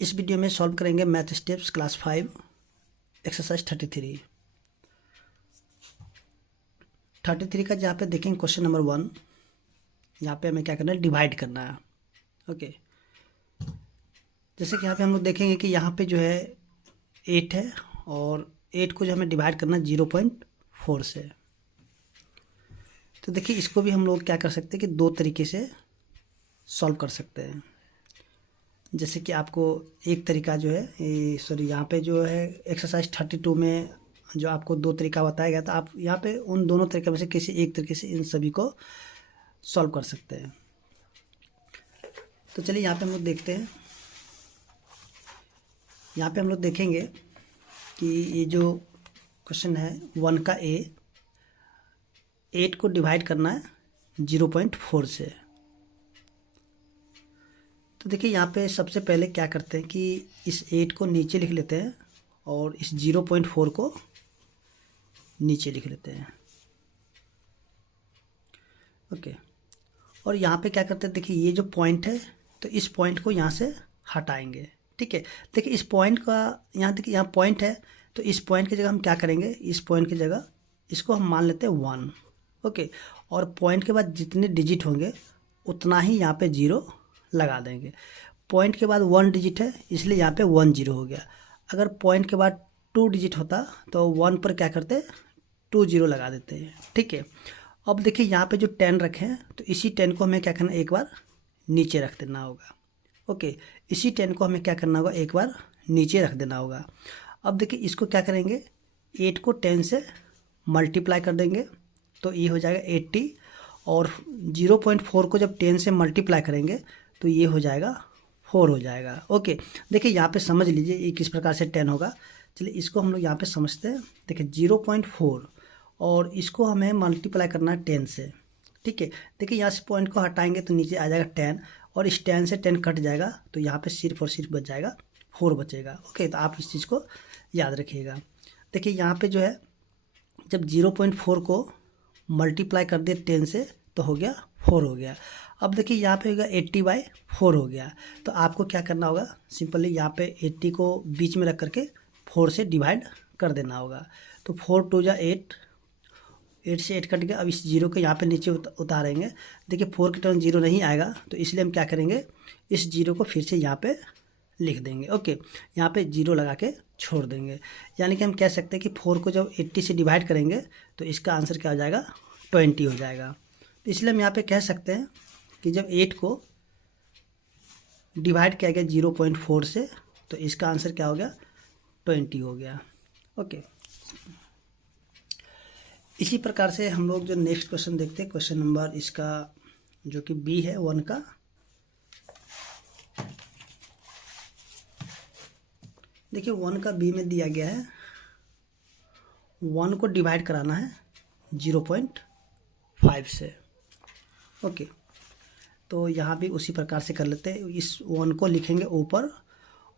इस वीडियो में सॉल्व करेंगे मैथ स्टेप्स क्लास 5 एक्सरसाइज 33 का जहाँ पे देखेंगे क्वेश्चन नंबर 1। यहाँ पे हमें क्या करना है, डिवाइड करना है। ओके, जैसे कि यहाँ पे हम लोग देखेंगे कि यहाँ पे जो है 8 है और 8 को जो हमें डिवाइड करना है 0.4 से। तो देखिए इसको भी हम लोग क्या कर सकते हैं कि दो तरीके से सॉल्व कर सकते हैं। जैसे कि आपको एक तरीका जो है यहाँ पे जो है एक्सरसाइज 32 में जो आपको दो तरीका बताया गया था, आप यहाँ पे उन दोनों तरीके में से किसी एक तरीके से इन सभी को सॉल्व कर सकते हैं। तो चलिए यहाँ पे हम लोग देखते हैं। यहाँ पे हम लोग देखेंगे कि ये जो क्वेश्चन है 1 का 8 को डिवाइड करना है 0.4 से। तो देखिए यहाँ पे सबसे पहले क्या करते हैं कि इस 8 को नीचे लिख लेते हैं और इस 0.4 को नीचे लिख लेते हैं। ओके, और यहाँ पे क्या करते हैं, देखिए ये जो पॉइंट है तो इस पॉइंट को यहाँ से हटाएंगे। ठीक है, देखिए इस पॉइंट का यहाँ देखिए यहाँ पॉइंट है, तो इस पॉइंट की जगह हम क्या करेंगे, इस पॉइंट की जगह इसको हम मान लेते हैं 1। ओके, और पॉइंट के बाद जितने डिजिट होंगे उतना ही यहाँ पे 0 लगा देंगे। पॉइंट के बाद 1 डिजिट है इसलिए यहाँ पे 1 0 हो गया। अगर पॉइंट के बाद 2 डिजिट होता तो 1 पर क्या करते 2 0 लगा देते हैं। ठीक है, अब देखिए यहाँ पे जो 10 रखे हैं तो इसी 10 को हमें क्या करना है, एक बार नीचे रख देना होगा। ओके, इसी 10 को हमें क्या करना होगा, एक बार नीचे रख देना होगा। अब देखिए इसको क्या करेंगे, 8 को 10 से मल्टीप्लाई कर देंगे तो ये हो जाएगा 80, और 0.4 को जब 10 से मल्टीप्लाई करेंगे तो ये हो जाएगा 4 हो जाएगा। ओके, देखिए यहाँ पे समझ लीजिए ये किस प्रकार से 10 होगा। चलिए इसको हम लोग यहाँ पे समझते हैं। देखिए 0.4 और इसको हमें मल्टीप्लाई करना है 10 से। ठीक है, देखिए यहाँ से पॉइंट को हटाएंगे तो नीचे आ जाएगा 10, और इस 10 से 10 कट जाएगा तो यहाँ पे सिर्फ और सिर्फ बच जाएगा 4 बचेगा। ओके, तो आप इस चीज़ को याद रखिएगा। देखिए यहाँ पे जो है जब 0.4 को मल्टीप्लाई कर दिए 10 से तो हो गया 4 हो गया। अब देखिए यहाँ पे होगा 80/4 हो गया। तो आपको क्या करना होगा, सिंपली यहाँ पे 80 को बीच में रख करके 4 से डिवाइड कर देना होगा। तो 4 2 जा 8, 8 से 8 कट गया। अब इस 0 को यहाँ पे नीचे उतारेंगे। देखिए 4 के टर्न 0 नहीं आएगा तो इसलिए हम क्या करेंगे, इस 0 को फिर से यहाँ पे लिख देंगे। ओके, यहाँ पे 0 लगा के छोड़ देंगे। यानी कि हम कह सकते हैं कि 4 को जब 80 से डिवाइड करेंगे तो इसका आंसर क्या हो जाएगा, 20 हो जाएगा। तो इसलिए हम यहाँ पे कह सकते हैं कि जब 8 को डिवाइड किया गया 0.4 से तो इसका आंसर क्या हो गया, 20 हो गया। ओके, इसी प्रकार से हम लोग जो नेक्स्ट क्वेश्चन देखते हैं, क्वेश्चन नंबर इसका जो कि बी है 1 का। देखिए 1 का बी में दिया गया है 1 को डिवाइड कराना है 0.5 से। ओके, तो यहाँ भी उसी प्रकार से कर लेते हैं। इस 1 को लिखेंगे ऊपर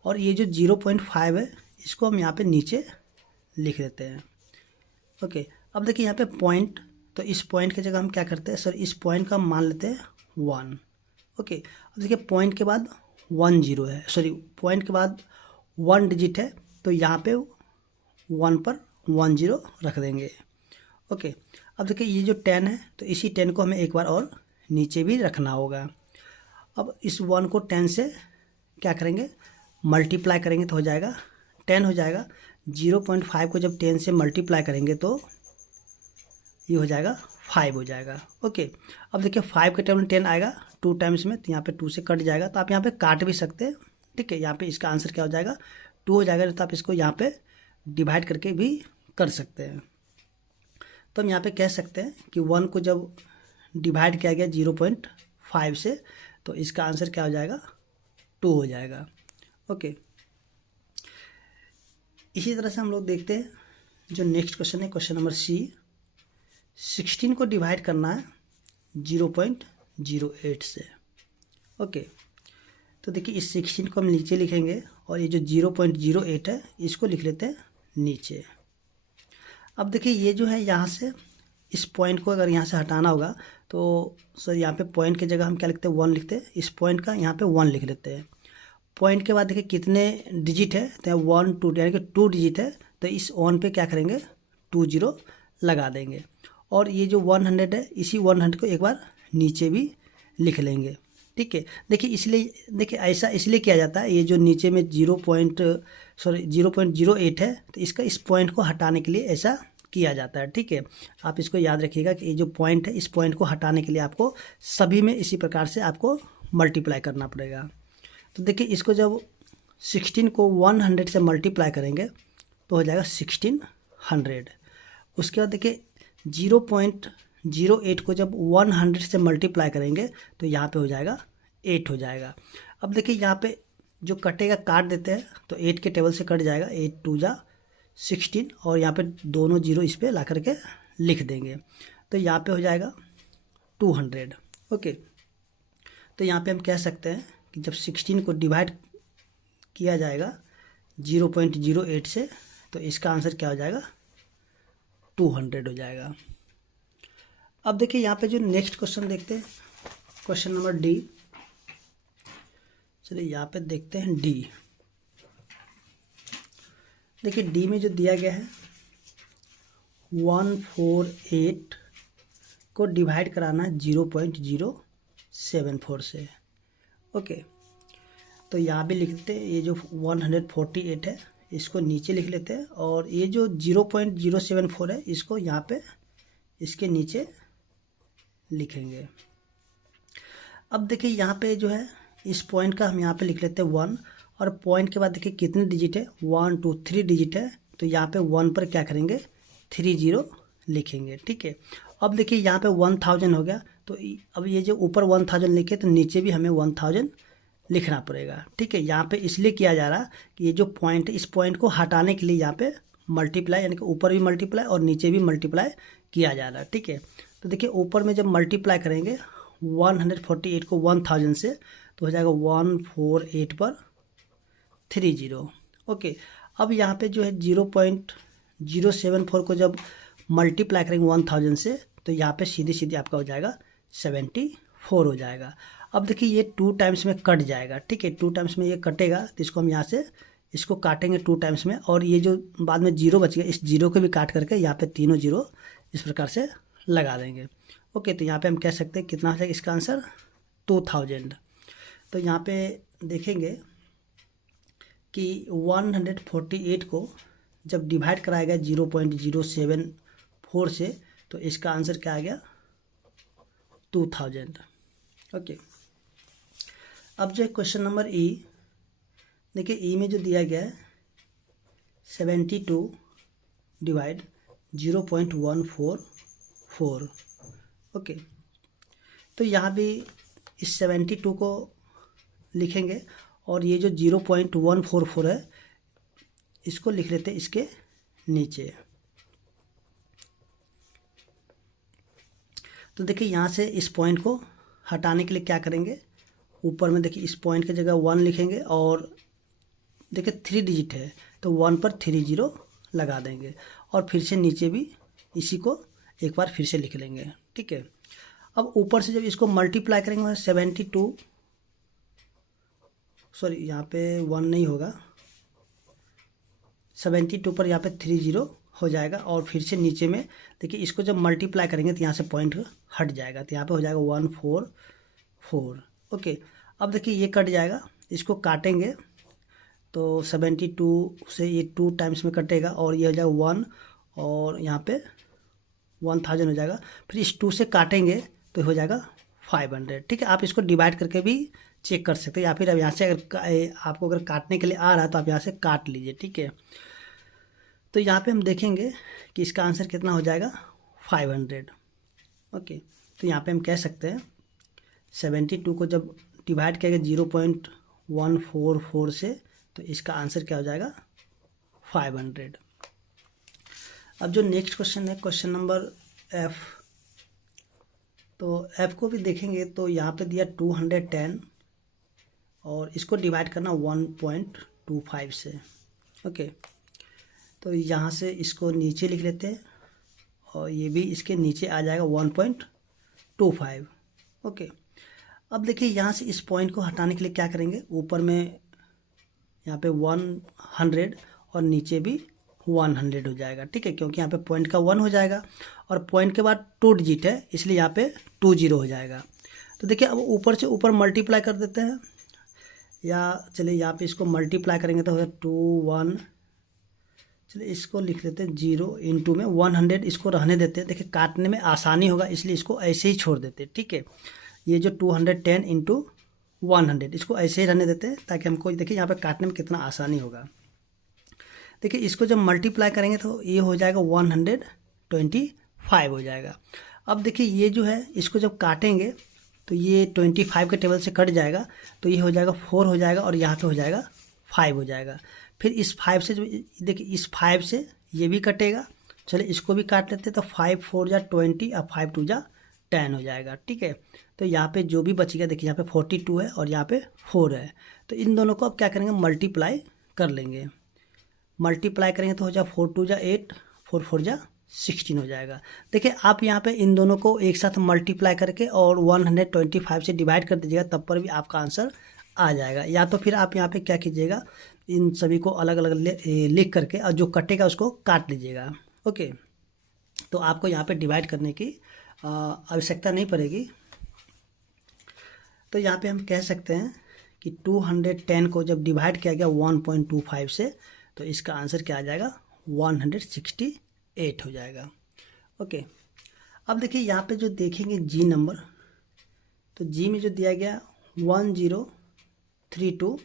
और ये जो 0.5 है इसको हम यहाँ पे नीचे लिख देते हैं। ओके, अब देखिए यहाँ पे पॉइंट, तो इस पॉइंट की जगह हम क्या करते हैं, सर इस पॉइंट का हम मान लेते हैं 1। ओके, अब देखिए पॉइंट के बाद 1 0 है, सॉरी पॉइंट के बाद 1 डिजिट है तो यहाँ पे 1 पर 1 0 रख देंगे। ओके, अब देखिए ये जो 10 है तो इसी 10 को हमें एक बार और नीचे भी रखना होगा। अब इस 1 को 10 से क्या करेंगे, मल्टीप्लाई करेंगे तो हो जाएगा 10 हो जाएगा। 0.5 को जब 10 से मल्टीप्लाई करेंगे तो ये हो जाएगा 5 हो जाएगा। ओके, अब देखिए 5 के टर्म 10 आएगा 2 टाइम्स में तो यहाँ पे 2 से कट जाएगा, तो आप यहाँ पे काट भी सकते हैं। ठीक है, यहाँ पे इसका आंसर क्या हो जाएगा, 2 हो जाएगा। तो आप इसको यहाँ पे डिवाइड करके भी कर सकते हैं। तो हम यहाँ पे कह सकते हैं कि 1 को जब डिवाइड किया गया 0.5 से तो इसका आंसर क्या हो जाएगा, 2 हो जाएगा। ओके, इसी तरह से हम लोग देखते हैं जो नेक्स्ट क्वेश्चन है, क्वेश्चन नंबर सी। 16 को डिवाइड करना है 0.08 से। ओके, तो देखिए इस 16 को हम नीचे लिखेंगे और ये जो 0.08 है इसको लिख लेते हैं नीचे। अब देखिए ये जो है यहाँ से इस पॉइंट को अगर यहाँ से हटाना होगा तो सर यहाँ पे पॉइंट की जगह हम क्या लिखते हैं, 1 लिखते हैं। इस पॉइंट का यहाँ पे 1 लिख लेते हैं। पॉइंट के बाद देखिए कितने डिजिट है, तो 1 2 यानी कि 2 डिजिट है, तो इस 1 पे क्या करेंगे 2 0 लगा देंगे। और ये जो 100 है, इसी 100 को एक बार नीचे भी लिख लेंगे, ठीक है। देखिए इसलिए देखिए ऐसा इसलिए किया जाता है, ये जो नीचे में 0.08 है, तो इसका इस पॉइंट को हटाने के लिए ऐसा किया जाता है, ठीक है। आप इसको याद रखिएगा कि ये जो पॉइंट है, इस पॉइंट को हटाने के लिए आपको सभी में इसी प्रकार से आपको मल्टीप्लाई करना पड़ेगा। तो देखिए इसको जब 16 को 100 से मल्टीप्लाई करेंगे तो हो जाएगा 1600। उसके बाद देखिए 0.08 को जब 100 से मल्टीप्लाई करेंगे तो यहाँ पे हो जाएगा 8 हो जाएगा। अब देखिए यहाँ पे जो कटेगा काट देते हैं, तो 8 के टेबल से कट जाएगा, 8 2 जा 16, और यहाँ पे दोनों जीरो इस पर ला करके लिख देंगे, तो यहाँ पे हो जाएगा 200। ओके, तो यहाँ पे हम कह सकते हैं कि जब 16 को डिवाइड किया जाएगा 0.08 से, तो इसका आंसर क्या हो जाएगा 200 हो जाएगा। अब देखिए यहाँ पे जो नेक्स्ट क्वेश्चन देखते हैं, क्वेश्चन नंबर डी। चलिए यहाँ पे देखते हैं डी। देखिए डी में जो दिया गया है 148 को डिवाइड कराना है 0.074 से। ओके, तो यहाँ भी लिखते हैं, ये जो 148 है इसको नीचे लिख लेते हैं, और ये जो 0.074 है इसको यहाँ पे इसके नीचे लिखेंगे। अब देखिए यहाँ पे जो है इस पॉइंट का हम यहाँ पे लिख लेते हैं 1, और पॉइंट के बाद देखिए कितने डिजिट है, 1 2 3 डिजिट है, तो यहाँ पे 1 पर क्या करेंगे 30 लिखेंगे, ठीक है। अब देखिए यहाँ पे 1000 हो गया, तो अब ये जो ऊपर 1000 लिखे, तो नीचे भी हमें 1000 लिखना पड़ेगा, ठीक है। यहाँ पे इसलिए किया जा रहा कि ये जो पॉइंट है, इस पॉइंट को हटाने के लिए यहाँ पे मल्टीप्लाई, यानी कि ऊपर भी मल्टीप्लाई और नीचे भी मल्टीप्लाई किया जा रहा है, ठीक है। तो देखिए ऊपर में जब मल्टीप्लाई करेंगे 148 को 1000 से, तो हो जाएगा 148 पर 30। ओके, अब यहाँ पे जो है 0.074 को जब मल्टीप्लाई करेंगे 1000 से, तो यहाँ पे सीधी सीधी आपका हो जाएगा 74 हो जाएगा। अब देखिए ये 2 टाइम्स में कट जाएगा, ठीक है। 2 टाइम्स में ये कटेगा, तो इसको हम यहाँ से इसको काटेंगे 2 टाइम्स में, और ये जो बाद में 0 बच गया, इस 0 को भी काट करके यहाँ पे तीनों 0 इस प्रकार से लगा देंगे। ओके, तो यहाँ पे हम कह सकते हैं कितना हो जाएगा इसका आंसर 2000। तो यहाँ पे देखेंगे कि 148 को जब डिवाइड कराया गया 0.074 से, तो इसका आंसर क्या आ गया 2000। ओके, अब जो क्वेश्चन नंबर ई, देखिए ई में जो दिया गया है 72 डिवाइड 0.144। ओके, तो यहाँ भी इस 72 को लिखेंगे, और ये जो 0.144 है इसको लिख लेते हैं इसके नीचे। तो देखिए यहाँ से इस पॉइंट को हटाने के लिए क्या करेंगे, ऊपर में देखिए इस पॉइंट की जगह 1 लिखेंगे, और देखिए 3 डिजिट है तो 1 पर 30 लगा देंगे, और फिर से नीचे भी इसी को एक बार फिर से लिख लेंगे, ठीक है। अब ऊपर से जब इसको मल्टीप्लाई करेंगे 72, सॉरी यहाँ पे 1 नहीं होगा, 72 पर यहाँ पे 30 हो जाएगा, और फिर से नीचे में देखिए इसको जब मल्टीप्लाई करेंगे तो यहाँ से पॉइंट हट जाएगा, तो यहाँ पे हो जाएगा 144। ओके, अब देखिए ये कट जाएगा, इसको काटेंगे तो 72 से ये 2 टाइम्स में कटेगा, और ये हो जाएगा 1, और यहाँ पे 1000 हो जाएगा, फिर इस 2 से काटेंगे तो हो जाएगा 500, ठीक है। आप इसको डिवाइड करके भी चेक कर सकते हैं, या फिर अब यहाँ से अगर आपको अगर काटने के लिए आ रहा है तो आप यहाँ से काट लीजिए, ठीक है। तो यहाँ पे हम देखेंगे कि इसका आंसर कितना हो जाएगा 500। ओके, तो यहाँ पे हम कह सकते हैं 72 को जब डिवाइड किया गया 0.144 से, तो इसका आंसर क्या हो जाएगा 500। अब जो नेक्स्ट क्वेश्चन है क्वेश्चन नंबर एफ, तो एफ को भी देखेंगे तो यहाँ पे दिया 210, और इसको डिवाइड करना 1.25 से। ओके, तो यहाँ से इसको नीचे लिख लेते हैं, और ये भी इसके नीचे आ जाएगा 1.25। ओके, अब देखिए यहाँ से इस पॉइंट को हटाने के लिए क्या करेंगे, ऊपर में यहाँ पे 100 और नीचे भी 100 हो जाएगा, ठीक है, क्योंकि यहाँ पे पॉइंट का 1 हो जाएगा और पॉइंट के बाद 2 डिजिट है इसलिए यहाँ पे 20 हो जाएगा। तो देखिए अब ऊपर से ऊपर मल्टीप्लाई कर देते हैं, या चलिए यहाँ पे इसको मल्टीप्लाई करेंगे तो होगा 2 1, चलिए इसको लिख लेते हैं 0 इंटू में 100, इसको रहने देते हैं, देखिए काटने में आसानी होगा इसलिए इसको ऐसे ही छोड़ देते हैं, ठीक है। ये जो 210 इंटू 100 इसको ऐसे ही रहने देते हैं ताकि हमको देखिए यहाँ पे काटने में कितना आसानी होगा। देखिए इसको जब मल्टीप्लाई करेंगे तो ये हो जाएगा 125 हो जाएगा। अब देखिए ये जो है इसको जब काटेंगे तो ये 25 के टेबल से कट जाएगा तो ये हो जाएगा 4 हो जाएगा और यहाँ पे हो जाएगा 5 हो जाएगा। फिर इस 5 से जो देखिए इस 5 से ये भी कटेगा, चलिए इसको भी काट लेते हैं तो 5 4 जा 20 और 5 2 जा 10 हो जाएगा, ठीक है। तो यहाँ पे जो भी बचेगा देखिए यहाँ पे 42 है और यहाँ पे 4 है, तो इन दोनों को अब क्या करेंगे मल्टीप्लाई कर लेंगे। मल्टीप्लाई करेंगे तो हो जाए 4 2 जा 8 4 4 जा 16 हो जाएगा। देखिए आप यहाँ पे इन दोनों को एक साथ मल्टीप्लाई करके और 125 से डिवाइड कर दीजिएगा तब पर भी आपका आंसर आ जाएगा, या तो फिर आप यहाँ पे क्या कीजिएगा इन सभी को अलग अलग लिख करके और जो कटेगा उसको काट लीजिएगा, ओके। तो आपको यहाँ पे डिवाइड करने की आवश्यकता नहीं पड़ेगी। तो यहाँ पे हम कह सकते हैं कि 210 को जब डिवाइड किया गया 1.25 से तो इसका आंसर क्या आ जाएगा 168 हो जाएगा, ओके। अब देखिए यहाँ पे जो देखेंगे जी नंबर, तो जी में जो दिया गया 1032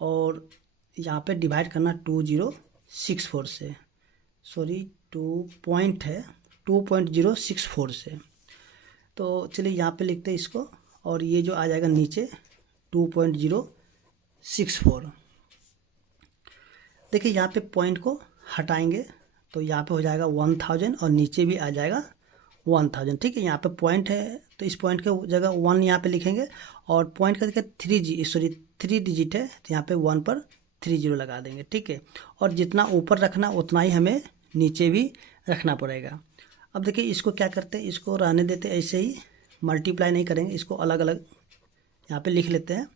और यहाँ पे डिवाइड करना 2064 से, सॉरी 2 पॉइंट है 2.064 से, तो चलिए यहाँ पे लिखते हैं इसको और ये जो आ जाएगा नीचे 2.064। देखिए यहाँ पे पॉइंट को हटाएंगे तो यहाँ पे हो जाएगा 1000 और नीचे भी आ जाएगा 1000, ठीक है। यहाँ पे पॉइंट है तो इस पॉइंट के जगह 1 यहाँ पे लिखेंगे और पॉइंट का देखिए 3 डिजिट है तो यहाँ पे 1 पर 30 लगा देंगे, ठीक है। और जितना ऊपर रखना उतना ही हमें नीचे भी रखना पड़ेगा। अब देखिए इसको क्या करते हैं, इसको रहने देते ऐसे ही, मल्टीप्लाई नहीं करेंगे, इसको अलग अलग यहाँ पे लिख लेते हैं।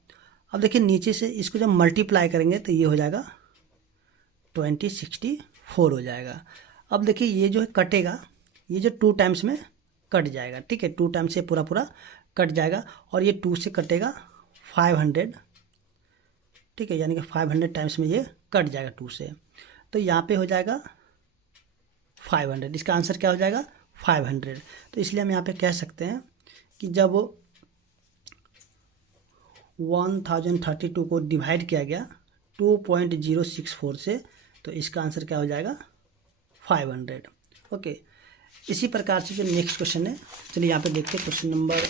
अब देखिए नीचे से इसको जब मल्टीप्लाई करेंगे तो ये हो जाएगा 2064 हो जाएगा। अब देखिए ये जो है कटेगा, ये जो 2 टाइम्स में कट जाएगा, ठीक है, 2 टाइम्स से पूरा पूरा कट जाएगा और ये 2 से कटेगा 500, ठीक है, यानी कि 500 टाइम्स में ये कट जाएगा 2 से, तो यहाँ पे हो जाएगा 500। इसका आंसर क्या हो जाएगा 500। तो इसलिए हम यहाँ पे कह सकते हैं कि जब 1032 को डिवाइड किया गया 2.064 से तो इसका आंसर क्या हो जाएगा 500, ओके। इसी प्रकार से जो नेक्स्ट क्वेश्चन है, चलिए यहाँ पे देखते हैं क्वेश्चन नंबर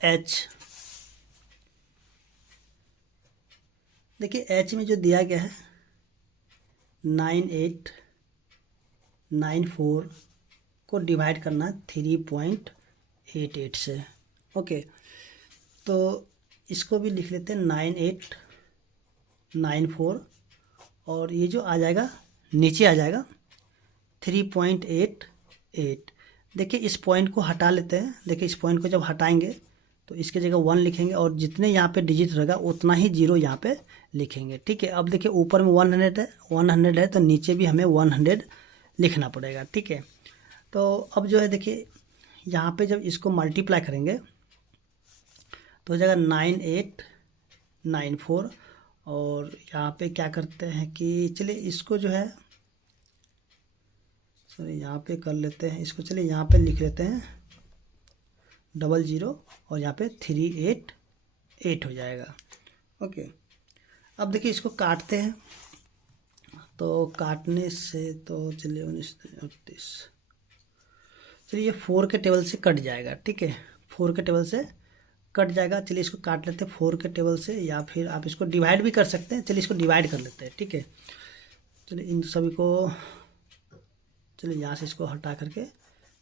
एच। देखिए एच में जो दिया गया है 9894 को डिवाइड करना 3.88 से, ओके। तो इसको भी लिख लेते हैं 9894 और ये जो आ जाएगा नीचे आ जाएगा 3.88। देखिए इस पॉइंट को हटा लेते हैं, देखिए इस पॉइंट को जब हटाएंगे तो इसके जगह 1 लिखेंगे और जितने यहाँ पे डिजिट रहेगा उतना ही 0 यहाँ पे लिखेंगे, ठीक है। अब देखिए ऊपर में 100 है तो नीचे भी हमें 100 लिखना पड़ेगा, ठीक है। तो अब जो है देखिए यहाँ पे जब इसको मल्टीप्लाई करेंगे तो हो जाएगा 9894 और यहाँ पे क्या करते हैं कि चलिए इसको जो है सॉरी यहाँ पे कर लेते हैं इसको, चलिए यहाँ पे लिख लेते हैं 00 और यहाँ पे 388 हो जाएगा, ओके। अब देखिए इसको काटते हैं तो काटने से तो चलिए 1938, चलिए ये 4 के टेबल से कट जाएगा, ठीक है, 4 के टेबल से कट जाएगा। चलिए इसको काट लेते हैं 4 के टेबल से, या फिर आप इसको डिवाइड भी कर सकते हैं। चलिए इसको डिवाइड कर लेते हैं, ठीक है। चलिए इन सभी को चलिए यहाँ से इसको हटा करके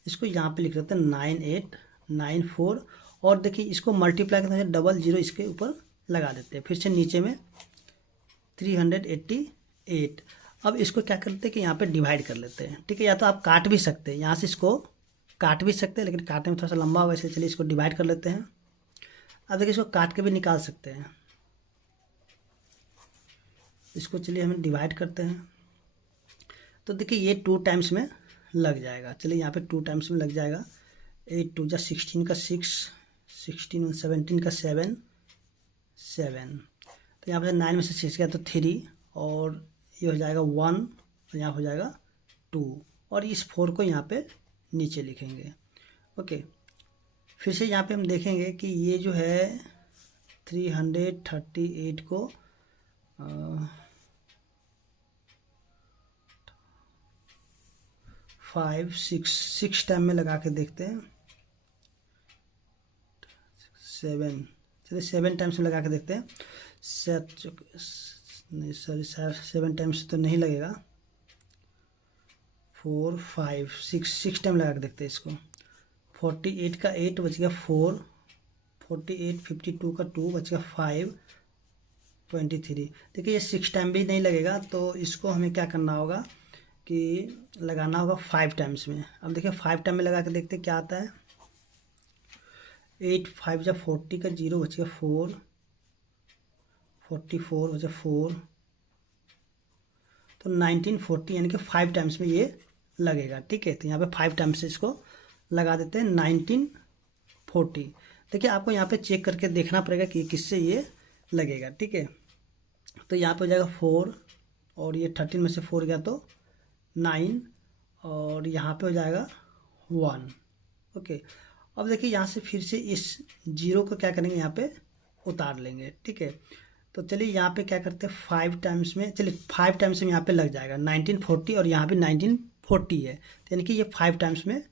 इसको यहाँ पे लिख लेते हैं 9894 और देखिए इसको मल्टीप्लाई करते हैं 00 इसके ऊपर लगा देते हैं, फिर से नीचे में 388। अब इसको क्या करते हैं कि यहाँ पे डिवाइड कर लेते हैं, ठीक है। या तो आप काट भी सकते हैं, यहाँ से इसको काट भी सकते हैं लेकिन काटने में थोड़ा सा लंबा होगा, इसलिए चलिए इसको डिवाइड कर लेते हैं। अब देखिए इसको काट के भी निकाल सकते हैं, इसको चलिए हम डिवाइड करते हैं। तो देखिए ये 2 टाइम्स में लग जाएगा। चलिए यहाँ पे 2 टाइम्स में लग जाएगा। 8 2 जा 16 का 6, 16 और 17 का 7, 7। तो यहाँ पे 9 में से 6 गया तो 3, और ये हो जाएगा 1, और यहाँ हो जाएगा 2, और इस 4 को यहाँ पे नीचे लिखेंगे। ओके, फिर से यहाँ पे हम देखेंगे कि ये जो है 338 को 5 6 टाइम में लगा के देखते हैं। 7, चलिए 7 टाइम्स में लगा के देखते हैं। नहीं सॉरी सर, 7 टाइम्स तो नहीं लगेगा। 4 5 6 टाइम लगा के देखते हैं इसको। 48 का 8 बच गया 4, 48 52 का 2 बच गया 5, 23। देखिए ये 6 टाइम भी नहीं लगेगा, तो इसको हमें क्या करना होगा कि लगाना होगा 5 टाइम्स में। अब देखिए 5 टाइम में लगा के देखते क्या आता है। 8 5 जा 40 का 0 बच गया 4, 44 बचा 4, तो 1940, यानी कि 5 टाइम्स में ये लगेगा। ठीक है, तो यहाँ पे 5 टाइम्स से इसको लगा देते हैं 1940। देखिए आपको यहाँ पे चेक करके देखना पड़ेगा कि किससे ये लगेगा। ठीक है, तो यहाँ पे हो जाएगा 4, और ये 13 में से 4 गया तो 9, और यहाँ पे हो जाएगा 1। ओके, अब देखिए यहाँ से फिर से इस 0 को क्या करेंगे, यहाँ पे उतार लेंगे। ठीक है, तो चलिए यहाँ पे क्या करते हैं 5 टाइम्स में। चलिए 5 टाइम्स में यहाँ पे लग जाएगा 1940, और यहाँ पे 1940 है, तो यानी कि ये 5 टाइम्स में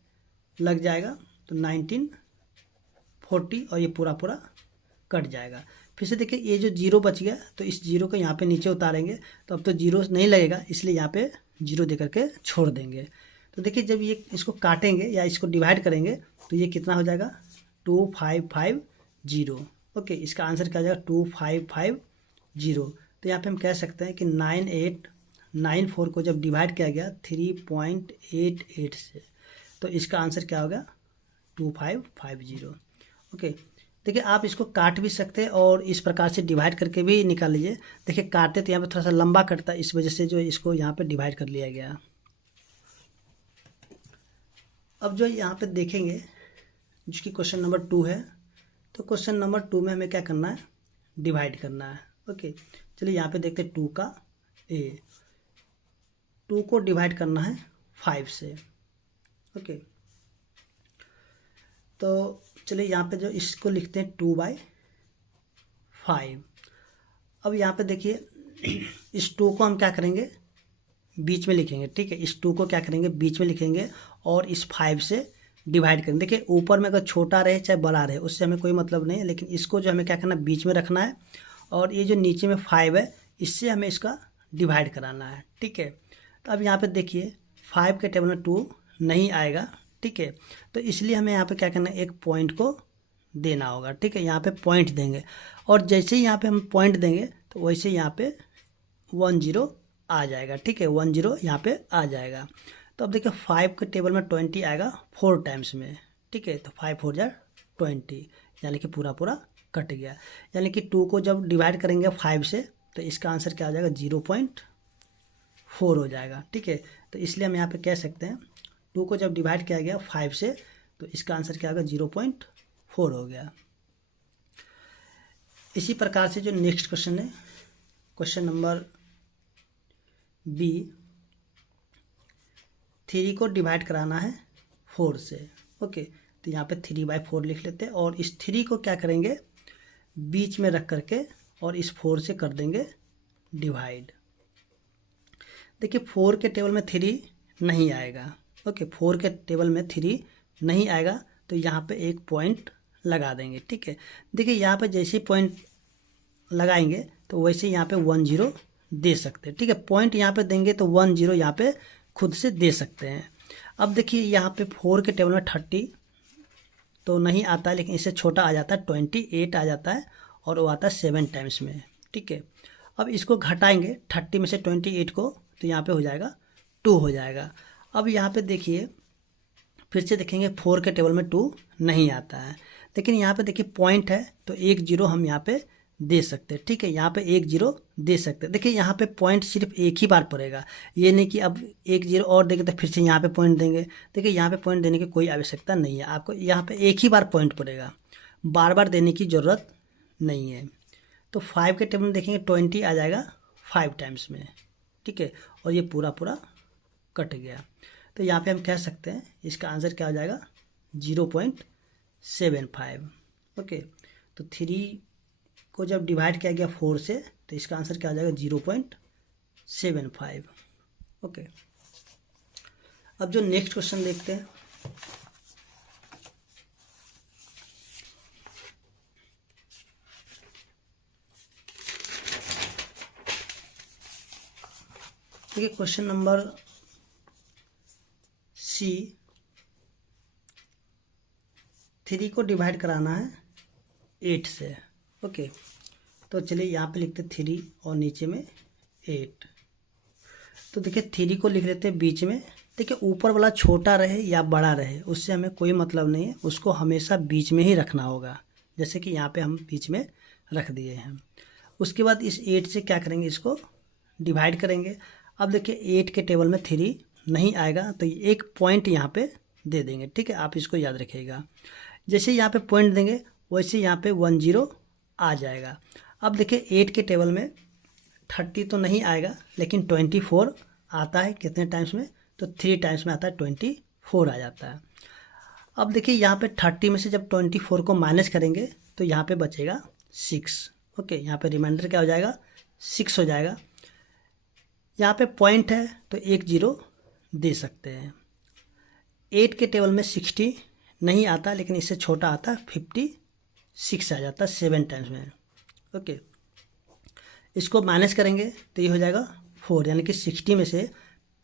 लग जाएगा। तो 1940, और ये पूरा पूरा कट जाएगा। फिर से देखिए ये जो 0 बच गया, तो इस 0 को यहाँ पे नीचे उतारेंगे, तो अब तो 0 नहीं लगेगा, इसलिए यहाँ पे 0 दे करके छोड़ देंगे। तो देखिए जब ये इसको काटेंगे या इसको डिवाइड करेंगे, तो ये कितना हो जाएगा 2550। ओके, इसका आंसर क्या हो जाएगा 2550। तो यहाँ पे हम कह सकते हैं कि 9894 को जब डिवाइड किया गया 3.88 से, तो इसका आंसर क्या होगा 2550। ओके, देखिए आप इसको काट भी सकते हैं और इस प्रकार से डिवाइड करके भी निकाल लीजिए। देखिए काटते तो यहाँ पे थोड़ा सा लंबा कटता है, इस वजह से जो इसको यहाँ पे डिवाइड कर लिया गया। अब जो यहाँ पे देखेंगे जिसकी क्वेश्चन नंबर 2 है, तो क्वेश्चन नंबर 2 में हमें क्या करना है, डिवाइड करना है। ओके, चलिए यहाँ पे देखते हैं 2 का a, 2 को डिवाइड करना है 5 से। ओके, तो चलिए यहाँ पे जो इसको लिखते हैं 2/5। अब यहाँ पे देखिए इस 2 को हम क्या करेंगे, बीच में लिखेंगे। ठीक है, इस 2 को क्या करेंगे, बीच में लिखेंगे, और इस 5 से डिवाइड करेंगे। देखिए ऊपर में अगर छोटा रहे चाहे बड़ा रहे उससे हमें कोई मतलब नहीं है, लेकिन इसको जो हमें क्या करना है, बीच में रखना है, और ये जो नीचे में 5 है इससे हमें इसका डिवाइड कराना है। ठीक है, तो अब यहाँ पे देखिए 5 के टेबल में 2 नहीं आएगा। ठीक है, तो इसलिए हमें यहाँ पे क्या करना है, एक पॉइंट को देना होगा। ठीक है, यहाँ पे पॉइंट देंगे, और जैसे ही यहाँ पे हम पॉइंट देंगे तो वैसे यहाँ पे 10 आ जाएगा। ठीक है, 10 यहाँ पे आ जाएगा। तो अब देखिए 5 के टेबल में 20 आएगा 4 टाइम्स में। ठीक है, तो 5 4 जा 20, यानी कि पूरा पूरा कट गया। यानी कि 2 को जब डिवाइड करेंगे 5 से, तो इसका आंसर क्या हो जाएगा 0.4 हो जाएगा। ठीक है, तो इसलिए हम यहाँ पे कह सकते हैं 2 को जब डिवाइड किया गया 5 से, तो इसका आंसर क्या होगा 0.4 हो गया। इसी प्रकार से जो नेक्स्ट क्वेश्चन है, क्वेश्चन नंबर बी, 3 को डिवाइड कराना है 4 से। ओके, तो यहाँ पे 3/4 लिख लेते हैं, और इस 3 को क्या करेंगे, बीच में रख करके, और इस 4 से कर देंगे डिवाइड। देखिए 4 के टेबल में 3 नहीं आएगा। ओके, 4 के टेबल में 3 नहीं आएगा, तो यहाँ पे एक पॉइंट लगा देंगे। ठीक है, देखिए यहाँ पे जैसे ही पॉइंट लगाएंगे तो वैसे यहाँ पे 10 दे सकते हैं। ठीक है, पॉइंट यहाँ पे देंगे तो 10 यहाँ पे खुद से दे सकते हैं। अब देखिए यहाँ पे 4 के टेबल में 30 तो नहीं आता है, लेकिन इससे छोटा आ जाता है 28 आ जाता है, और वो आता है 7 टाइम्स में। ठीक है, अब इसको घटाएंगे 30 में से 28 को, तो यहाँ पे हो जाएगा 2 हो जाएगा। अब यहाँ पे देखिए फिर से देखेंगे 4 के टेबल में 2 नहीं आता है, लेकिन यहाँ पे देखिए पॉइंट है, तो 1 0 हम यहाँ पे दे सकते हैं। ठीक है, यहाँ पे 1 0 दे सकते हैं। देखिए यहाँ पे पॉइंट सिर्फ एक ही बार पड़ेगा, ये नहीं कि अब 1 0 और देंगे तो फिर से यहाँ पे पॉइंट देंगे। देखिए यहाँ पे पॉइंट देने की कोई आवश्यकता नहीं है, आपको यहाँ पे एक ही बार पॉइंट पड़ेगा, बार बार देने की ज़रूरत नहीं है। तो 5 के टेबल में देखेंगे 20 आ जाएगा 5 टाइम्स में। ठीक है, और ये पूरा पूरा कट गया। तो यहाँ पे हम कह सकते हैं इसका आंसर क्या हो जाएगा, 0.75। ओके, तो 3 को जब डिवाइड किया गया 4 से तो इसका आंसर क्या हो जाएगा, 0.75। ओके, अब जो नेक्स्ट क्वेश्चन देखते हैं। देखिए क्वेश्चन नंबर सी, 3 को डिवाइड कराना है 8 से। ओके, तो चलिए यहाँ पे लिखते 3 और नीचे में 8। तो देखिए 3 को लिख लेते हैं बीच में। देखिए ऊपर वाला छोटा रहे या बड़ा रहे उससे हमें कोई मतलब नहीं है, उसको हमेशा बीच में ही रखना होगा, जैसे कि यहाँ पे हम बीच में रख दिए हैं। उसके बाद इस 8 से क्या करेंगे, इसको डिवाइड करेंगे। अब देखिए 8 के टेबल में 3 नहीं आएगा तो एक पॉइंट यहाँ पे दे देंगे। ठीक है, आप इसको याद रखिएगा। जैसे यहाँ पे पॉइंट देंगे वैसे यहाँ पे 1 0 आ जाएगा। अब देखिए 8 के टेबल में 30 तो नहीं आएगा लेकिन 24 आता है। कितने टाइम्स में, तो 3 टाइम्स में आता है, 24 आ जाता है। अब देखिए यहाँ पे 30 में से जब 24 को माइनस करेंगे तो यहाँ पे बचेगा 6। ओके, यहाँ पे रिमाइंडर क्या हो जाएगा, 6 हो जाएगा। यहाँ पे पॉइंट है तो 1 0 दे सकते हैं। 8 के टेबल में 60 नहीं आता लेकिन इससे छोटा आता है, 56 आ जाता है 7 टाइम्स में। ओके, इसको माइनस करेंगे तो ये हो जाएगा 4, यानी कि 60 में से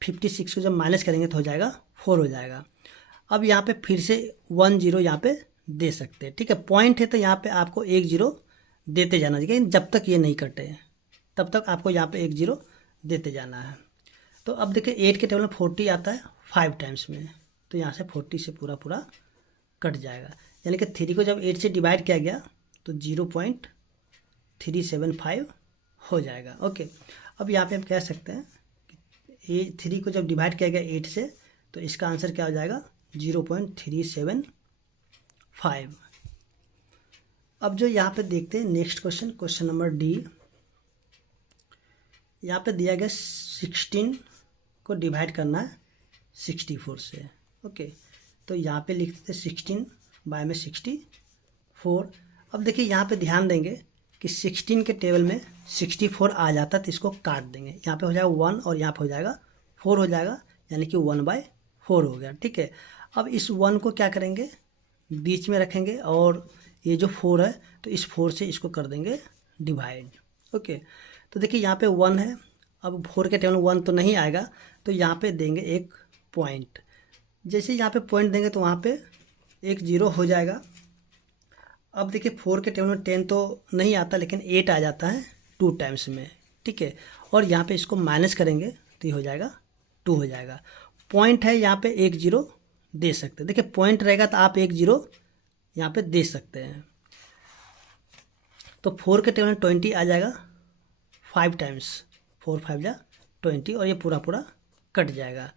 56 को जब माइनस करेंगे तो हो जाएगा 4 हो जाएगा। अब यहाँ पे फिर से 1 0 यहाँ पे दे सकते हैं। ठीक है, पॉइंट है तो यहाँ पे आपको 1 0 देते जाना चाहिए, जब तक ये नहीं कटे तब तक आपको यहाँ पे 1 0 देते जाना है। तो अब देखिए 8 के टेबल में 40 आता है 5 टाइम्स में, तो यहाँ से 40 से पूरा पूरा कट जाएगा। यानी कि 3 को जब 8 से डिवाइड किया गया तो 0.375 हो जाएगा। ओके, अब यहाँ पे हम कह सकते हैं कि 3 को जब डिवाइड किया गया 8 से तो इसका आंसर क्या हो जाएगा, 0.375। अब जो यहाँ पे देखते हैं next question, question number D. यहाँ पे दिया गया 16 को डिवाइड करना है 64 से। ओके, तो यहाँ पे लिख देते 16 बाय में 64। अब देखिए यहाँ पे ध्यान देंगे कि 16 के टेबल में 64 आ जाता तो इसको काट देंगे। यहाँ पे हो जाएगा 1 और यहाँ पे हो जाएगा 4 हो जाएगा, यानी कि 1/4 हो गया। ठीक है, अब इस 1 को क्या करेंगे, बीच में रखेंगे और ये जो 4 है तो इस 4 से इसको कर देंगे डिवाइड। ओके, तो देखिए यहाँ पे 1 है, अब 4 के टेबल में 1 तो नहीं आएगा तो यहाँ पे देंगे एक पॉइंट। जैसे यहाँ पे पॉइंट देंगे तो वहाँ पे 1 0 हो जाएगा। अब देखिए 4 के टेबल में 10 तो नहीं आता लेकिन 8 आ जाता है 2 टाइम्स में। ठीक है, और यहाँ पे इसको माइनस करेंगे तो ये हो जाएगा 2 हो जाएगा। पॉइंट है यहाँ पे 1 0 दे सकते हैं। देखिए पॉइंट रहेगा तो आप 1 0 यहाँ पे दे सकते हैं। तो 4 के टेबल में 20 आ जाएगा 5 टाइम्स, 4 5 जा 20 और ये पूरा पूरा कट जाएगा।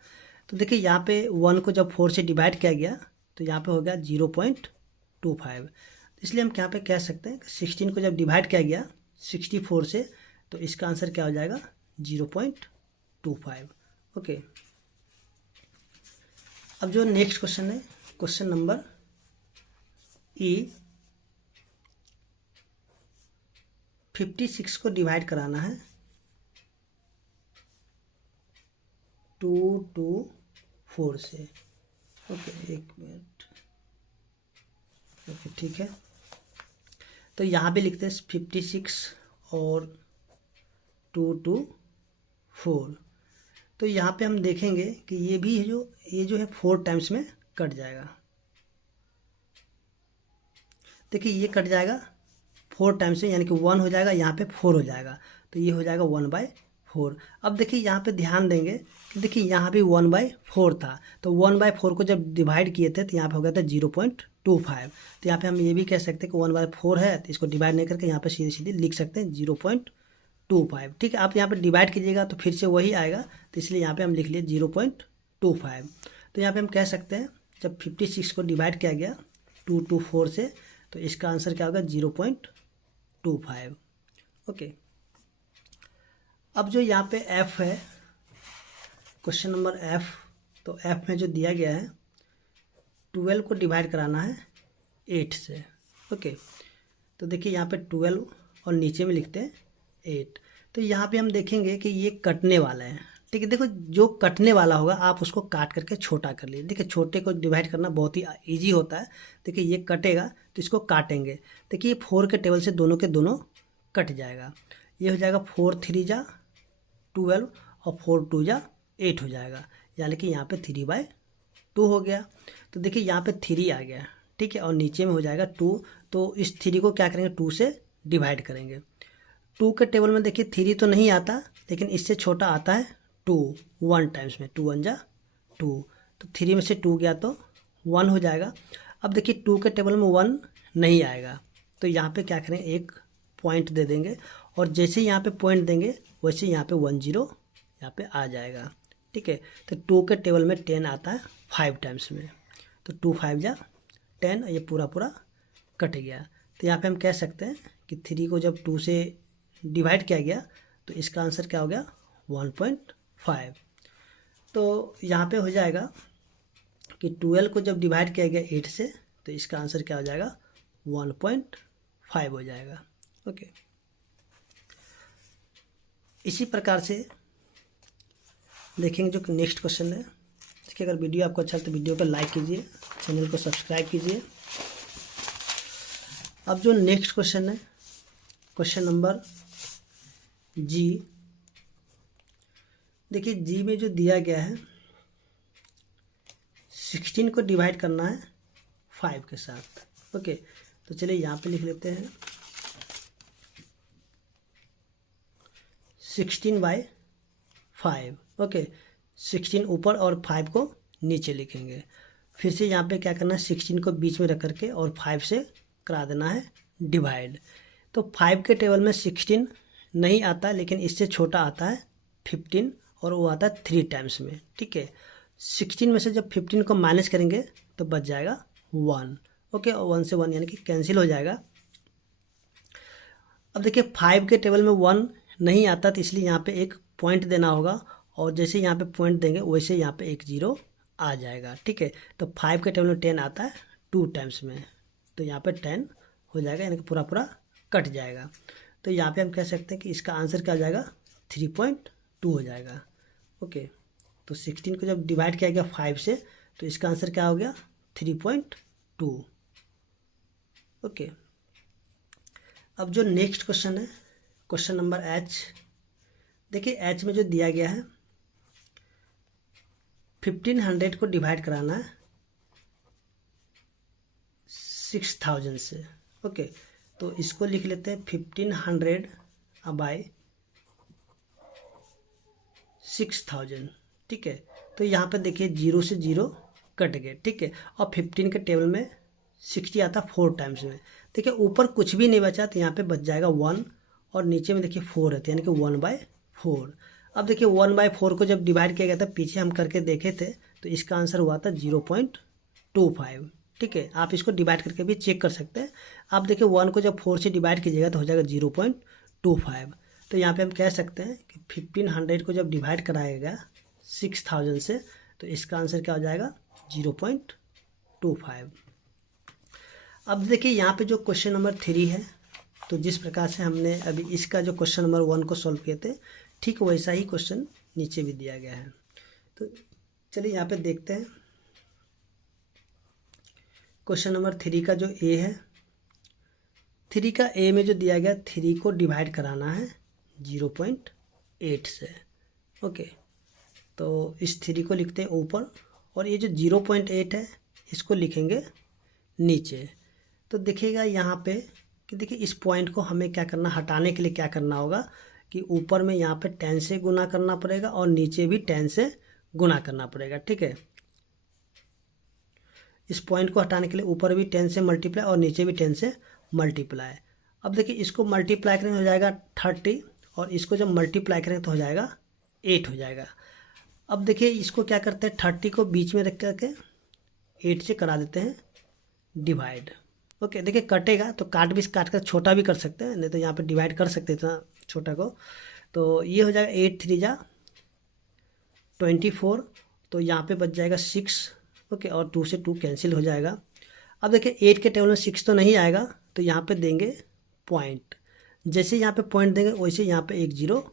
तो देखिए यहाँ पे 1 को जब 4 से डिवाइड किया गया तो यहाँ पे हो गया 0.25। इसलिए हम यहाँ पे कह सकते हैं 16 को जब डिवाइड किया गया 64 से तो इसका आंसर क्या हो जाएगा, 0.25। ओके, अब जो नेक्स्ट क्वेश्चन है क्वेश्चन नंबर ई, 56 को डिवाइड कराना है 2 2 4 से। ओके, एक मिनट। ओके, ठीक है, तो यहाँ पे लिखते हैं 56 और 2 2 4। तो यहाँ पे हम देखेंगे कि ये भी ये जो है 4 टाइम्स में कट जाएगा। देखिए ये कट जाएगा 4 टाइम्स में, यानी कि 1 हो जाएगा, यहाँ पे 4 हो जाएगा, तो ये हो जाएगा 1/4। अब देखिए यहाँ पे ध्यान देंगे कि देखिए यहाँ भी 1/4 था, तो 1/4 को जब डिवाइड किए थे तो यहाँ पे हो गया था 25। तो यहाँ पे हम ये भी कह सकते हैं कि 1/4 है, तो इसको डिवाइड नहीं करके यहाँ पे सीधी सीधी लिख सकते हैं 0.25। ठीक है, आप यहाँ पे डिवाइड कीजिएगा तो फिर से वही आएगा, तो इसलिए यहाँ पे हम लिख लिए 0.25। तो यहाँ पे हम कह सकते हैं जब 56 को डिवाइड किया गया 2 से, तो इसका आंसर क्या होगा 0.25। ओके, अब जो यहाँ पे F है, क्वेश्चन नंबर F, तो F में जो दिया गया है 12 को डिवाइड कराना है 8 से। ओके, तो देखिए यहाँ पे 12 और नीचे में लिखते हैं 8। तो यहाँ पे हम देखेंगे कि ये कटने वाला है। ठीक है, देखो जो कटने वाला होगा आप उसको काट करके छोटा कर लीजिए। देखिए छोटे को डिवाइड करना बहुत ही ईजी होता है। देखिए ये कटेगा तो इसको काटेंगे। देखिए 4 के टेबल से दोनों के दोनों कट जाएगा। ये हो जाएगा 4 3 जा 12 और 4 2 जा 8 हो जाएगा, यानी कि यहाँ पे 3/2 हो गया। तो देखिए यहाँ पे 3 आ गया। ठीक है, और नीचे में हो जाएगा 2। तो इस 3 को क्या करेंगे 2 से डिवाइड करेंगे। 2 के टेबल में देखिए 3 तो नहीं आता, लेकिन इससे छोटा आता है 2 1 टाइम्स में। 2 1 जा 2, तो 3 में से 2 गया तो 1 हो जाएगा। अब देखिए 2 के टेबल में 1 नहीं आएगा, तो यहाँ पे क्या करें एक पॉइंट दे देंगे, और जैसे यहाँ पे पॉइंट देंगे वैसे यहाँ पे 1 0 यहाँ पे आ जाएगा। ठीक है, तो 2 के टेबल में 10 आता है 5 टाइम्स में, तो 2 5 जा 10, ये पूरा पूरा कट गया। तो यहाँ पे हम कह सकते हैं कि 3 को जब 2 से डिवाइड किया गया तो इसका आंसर क्या हो गया 1.5। तो यहाँ पे हो जाएगा कि 12 को जब डिवाइड किया गया 8 से, तो इसका आंसर क्या हो जाएगा 1.5 हो जाएगा। ओके, इसी प्रकार से देखेंगे जो नेक्स्ट क्वेश्चन है। देखिए अगर वीडियो आपको अच्छा लगे तो वीडियो को लाइक कीजिए, चैनल को सब्सक्राइब कीजिए। अब जो नेक्स्ट क्वेश्चन है क्वेश्चन नंबर जी। देखिए जी में जो दिया गया है 16 को डिवाइड करना है 5 के साथ। ओके, तो चलिए यहाँ पे लिख लेते हैं 16/5। ओके, 16 ऊपर और 5 को नीचे लिखेंगे। फिर से यहाँ पे क्या करना है 16 को बीच में रख करके और 5 से करा देना है डिवाइड। तो 5 के टेबल में 16 नहीं आता, लेकिन इससे छोटा आता है 15, और वो आता है 3 टाइम्स में। ठीक है, 16 में से जब 15 को माइनस करेंगे तो बच जाएगा 1। ओके, और 1 से 1 यानी कि कैंसिल हो जाएगा। अब देखिए 5 के टेबल में 1 नहीं आता, तो इसलिए यहाँ पे एक पॉइंट देना होगा, और जैसे यहाँ पे पॉइंट देंगे वैसे यहाँ पे एक 0 आ जाएगा। ठीक है, तो 5 के टेबल में 10 आता है 2 टाइम्स में, तो यहाँ पे 10 हो जाएगा, यानी कि पूरा पूरा कट जाएगा। तो यहाँ पे हम कह सकते हैं कि इसका आंसर क्या हो जाएगा 3.2 हो जाएगा। ओके, तो 16 को जब डिवाइड किया गया 5 से, तो इसका आंसर क्या हो गया 3.2। ओके, अब जो नेक्स्ट क्वेश्चन है क्वेश्चन नंबर H। देखिए H में जो दिया गया है 1500 को डिवाइड कराना है 6000 से। ओके, तो इसको लिख लेते हैं 1500/6000। ठीक है, तो यहाँ पे देखिए 0 से 0 कट गए। ठीक है, और 15 के टेबल में 60 आता 4 टाइम्स में। देखिए ऊपर कुछ भी नहीं बचा, तो यहाँ पे बच जाएगा 1, और नीचे में देखिए 4 है, यानी कि 1/4। अब देखिए 1/4 को जब डिवाइड किया गया था, पीछे हम करके देखे थे, तो इसका आंसर हुआ था 0.25। ठीक है, आप इसको डिवाइड करके भी चेक कर सकते हैं। आप देखिए 1 को जब 4 से डिवाइड कीजिएगा तो हो जाएगा 0.25। तो यहाँ पे हम कह सकते हैं कि 1500 को जब डिवाइड कराएगा 6000 से, तो इसका आंसर क्या हो जाएगा 0.25। अब देखिए यहाँ पे जो क्वेश्चन नंबर 3 है, तो जिस प्रकार से हमने अभी इसका जो क्वेश्चन नंबर 1 को सॉल्व किए थे, ठीक वैसा ही क्वेश्चन नीचे भी दिया गया है। तो चलिए यहाँ पे देखते हैं क्वेश्चन नंबर 3 का जो ए है। 3 का ए में जो दिया गया 3 को डिवाइड कराना है 0.8 से। ओके, तो इस 3 को लिखते हैं ऊपर, और ये जो 0.8 है इसको लिखेंगे नीचे। तो देखिएगा यहाँ पे कि देखिए इस पॉइंट को हमें क्या करना, हटाने के लिए क्या करना होगा कि ऊपर में यहाँ पे 10 से गुना करना पड़ेगा, और नीचे भी 10 से गुना करना पड़ेगा। ठीक है, इस पॉइंट को हटाने के लिए ऊपर भी 10 से मल्टीप्लाई और नीचे भी 10 से मल्टीप्लाई। अब देखिए इसको मल्टीप्लाई करेंगे हो जाएगा 30 और इसको जब मल्टीप्लाई करेंगे तो हो जाएगा 8 हो जाएगा। अब देखिए इसको क्या करते हैं 30 को बीच में रख करके 8 से करा देते हैं डिवाइड। ओके देखिए कटेगा तो काट कर छोटा भी कर सकते हैं, नहीं तो यहाँ पे डिवाइड कर सकते हैं इतना छोटा को। तो ये हो जाएगा 8 3 जा 24, तो यहाँ पे बच जाएगा 6। ओके और 2 से 2 कैंसिल हो जाएगा। अब देखिए 8 के टेबल में 6 तो नहीं आएगा, तो यहाँ पे देंगे पॉइंट। जैसे यहाँ पे पॉइंट देंगे वैसे यहाँ पे 1 0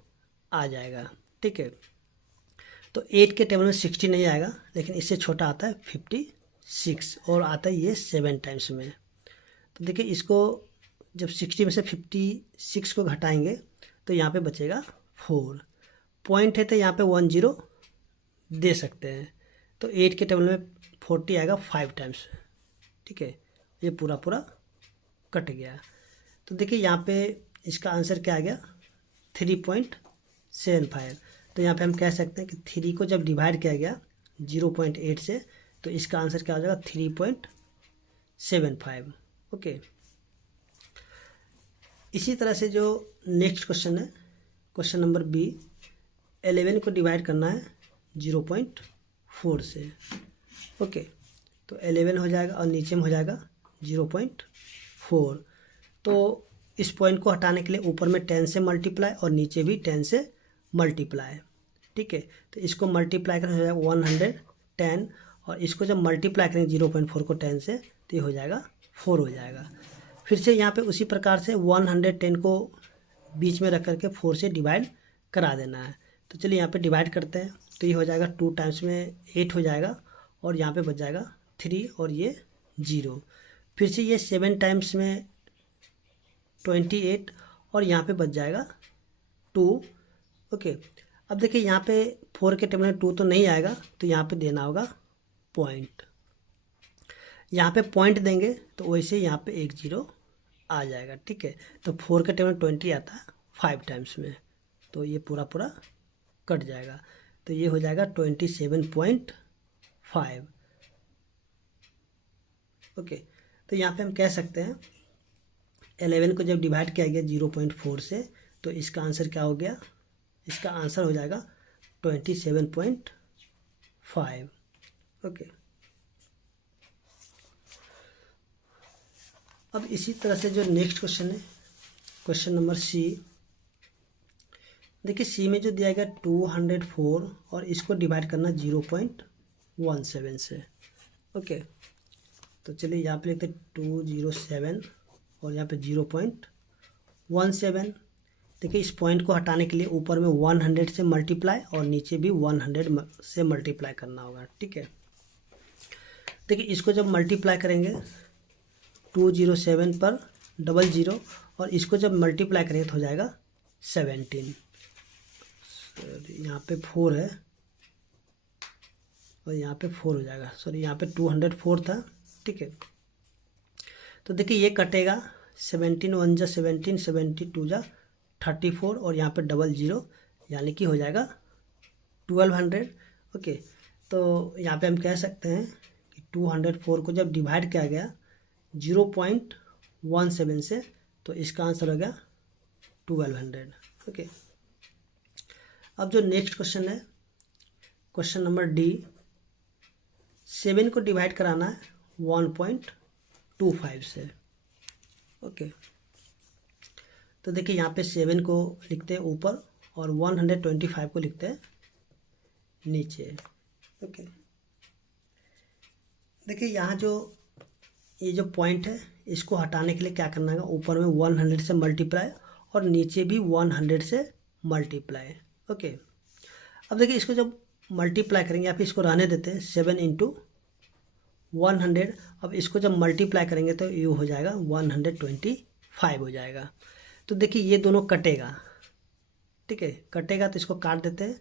आ जाएगा। ठीक है, तो 8 के टेबल में 60 नहीं आएगा, लेकिन इससे छोटा आता है 56 और आता है ये 7 टाइम्स में। तो देखिए इसको जब 60 में से 56 को घटाएंगे तो यहाँ पे बचेगा 4। पॉइंट है तो यहाँ पे 1 0 दे सकते हैं। तो 8 के टेबल में 40 आएगा 5 टाइम्स। ठीक है, ये पूरा पूरा कट गया। तो देखिए यहाँ पे इसका आंसर क्या आ गया 3.75। तो यहाँ पे हम कह सकते हैं कि 3 को जब डिवाइड किया गया 0.8 से, तो इसका आंसर क्या हो जाएगा 3.75। ओके, इसी तरह से जो नेक्स्ट क्वेश्चन है क्वेश्चन नंबर बी, 11 को डिवाइड करना है 0.4 से। ओके, तो 11 हो जाएगा और नीचे में हो जाएगा 0.4। तो इस पॉइंट को हटाने के लिए ऊपर में 10 से मल्टीप्लाई और नीचे भी 10 से मल्टीप्लाई। ठीक है, तो इसको मल्टीप्लाई करना हो जाएगा 110 और इसको जब मल्टीप्लाई करेंगे 0.4 को 10 से तो ये हो जाएगा 4 हो जाएगा। फिर से यहाँ पे उसी प्रकार से 110 को बीच में रख करके 4 से डिवाइड करा देना है। तो चलिए यहाँ पे डिवाइड करते हैं, तो ये हो जाएगा 2 टाइम्स में 8 हो जाएगा और यहाँ पे बच जाएगा 3 और ये 0। फिर से ये 7 टाइम्स में 28 और यहाँ पे बच जाएगा 2। ओके, अब देखिए यहाँ पे 4 के टेबल में 2 तो नहीं आएगा, तो यहाँ पे देना होगा पॉइंट। यहाँ पे पॉइंट देंगे तो वैसे यहाँ पे 1 0 आ जाएगा। ठीक है, तो 4 के टेबल में 20 आता है 5 टाइम्स में, तो ये पूरा पूरा कट जाएगा। तो ये हो जाएगा 27.5। ओके, तो यहाँ पे हम कह सकते हैं 11 को जब डिवाइड किया गया 0.4 से, तो इसका आंसर क्या हो गया, इसका आंसर हो जाएगा 27.5। ओके, अब इसी तरह से जो नेक्स्ट क्वेश्चन है क्वेश्चन नंबर सी, देखिए सी में जो दिया गया 204 और इसको डिवाइड करना 0.17 से। ओके, तो चलिए यहाँ पे लिखते 207 और यहाँ पे 0.17। देखिए इस पॉइंट को हटाने के लिए ऊपर में 100 से मल्टीप्लाई और नीचे भी 100 से मल्टीप्लाई करना होगा। ठीक है, देखिए इसको जब मल्टीप्लाई करेंगे 207 पर 00 और इसको जब मल्टीप्लाई करेंगे तो हो जाएगा 17। यहाँ पे 4 है और यहाँ पे 4 हो जाएगा, सॉरी यहाँ पे 204 था। ठीक है, तो देखिए ये कटेगा 17 1 जा 17, 72 जा 34 और यहाँ पे 00 यानी कि हो जाएगा 1200। ओके, तो यहाँ पे हम कह सकते हैं कि 204 को जब डिवाइड किया गया 0.17 से, तो इसका आंसर हो गया 1200। ओके, अब जो नेक्स्ट क्वेश्चन है क्वेश्चन नंबर डी, 7 को डिवाइड कराना है 1.25 से। ओके, तो देखिए यहाँ पे 7 को लिखते हैं ऊपर और 125 को लिखते हैं नीचे। ओके, देखिए यहाँ जो ये जो पॉइंट है इसको हटाने के लिए क्या करना है, ऊपर में 100 से मल्टीप्लाई और नीचे भी 100 से मल्टीप्लाई। ओके, अब देखिए इसको जब मल्टीप्लाई करेंगे या फिर इसको रहने देते हैं 7 × 100। अब इसको जब मल्टीप्लाई करेंगे तो ये हो जाएगा 125 हो जाएगा। तो देखिए ये दोनों कटेगा। ठीक है, कटेगा तो इसको काट देते हैं,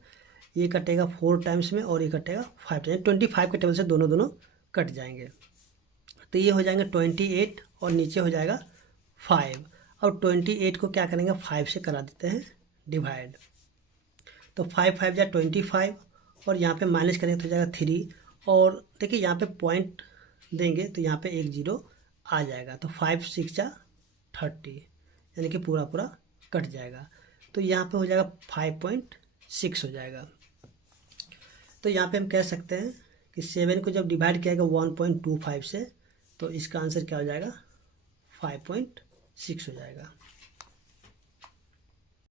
ये कटेगा 4 टाइम्स में और ये कटेगा 5 टाइम्स, 25 के टेबल से दोनों दोनों कट जाएंगे। तो ये हो जाएंगे 28 और नीचे हो जाएगा 5। अब 28 को क्या करेंगे 5 से करा देते हैं डिवाइड। तो 5 5 जा 25 और यहाँ पे माइनस करेंगे तो हो जाएगा 3। और देखिए यहाँ पे पॉइंट देंगे तो यहाँ पे एक जीरो आ जाएगा, तो 5 6 जा 30, यानी कि पूरा पूरा कट जाएगा। तो यहाँ पे हो जाएगा 5.6 हो जाएगा। तो यहाँ पे हम कह सकते हैं कि 7 को जब डिवाइड किया जाएगा 1.25 से, तो इसका आंसर क्या हो जाएगा 5.6 हो जाएगा।